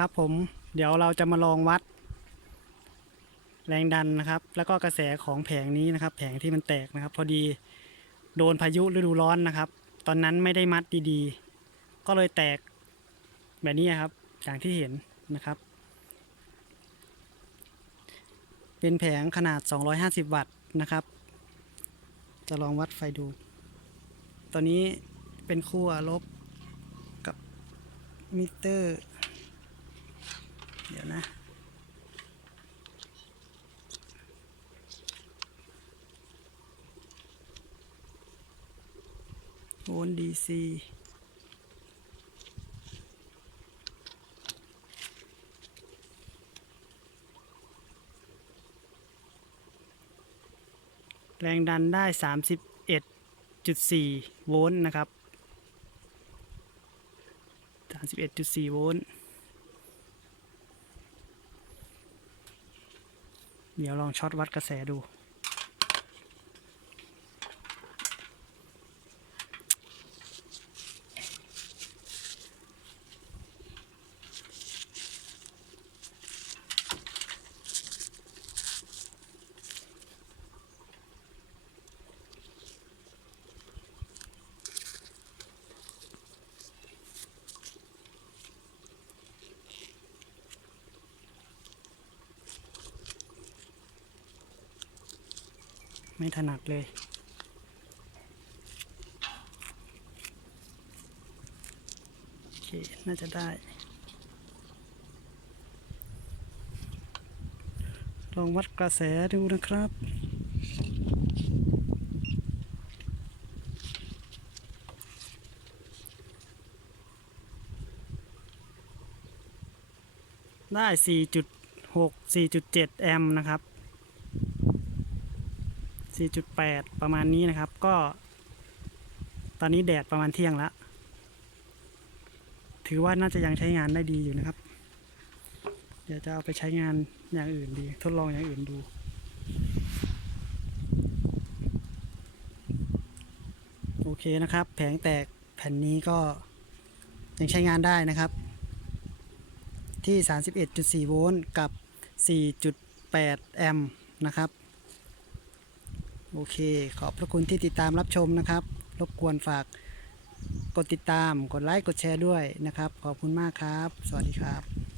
ครับ ผมเดี๋ยวเราจะมาลองวัด แรงดันนะครับ แล้วก็กระแสของแผงนี้นะครับ แผงที่มันแตกนะครับ พอดีโดนพายุฤดูร้อนนะครับ ตอนนั้นไม่ได้มัดดีๆ ก็เลยแตกแบบนี้ครับ อย่างที่เห็นนะครับ เป็นแผงขนาด 250 วัตต์นะครับ จะลองวัดไฟดู ตอนนี้เป็นขั้วลบกับมิเตอร์ เดี๋ยวนะ โวลต์ดีซีแรงดันได้ 31.4 โวลต์นะครับ 31.4 โวลต์ เดี๋ยวลองช็อตวัดกระแสดู ไม่ถนัดเลย โอเค น่าจะได้ ลองวัดกระแสดูนะครับได้ 4.6 4.7 แอมป์นะครับ 4.8 ประมาณนี้นะครับ ก็ ตอนนี้แดดประมาณเที่ยงแล้วถือว่าน่าจะยังใช้งานได้ดีอยู่นะครับ เดี๋ยวจะเอาไปใช้งานอย่างอื่นดี ทดลองอย่างอื่นดู โอเคนะครับ แผงแตกแผ่นนี้ก็ยังใช้งานได้นะครับ ที่ 31.4 โวลต์กับ 4.8 แอมป์นะครับ โอเค ขอบพระคุณที่ติดตามรับชมนะครับ รบกวนฝากกดติดตาม กดไลค์ กดแชร์ด้วยนะครับ ขอบคุณมากครับ สวัสดีครับ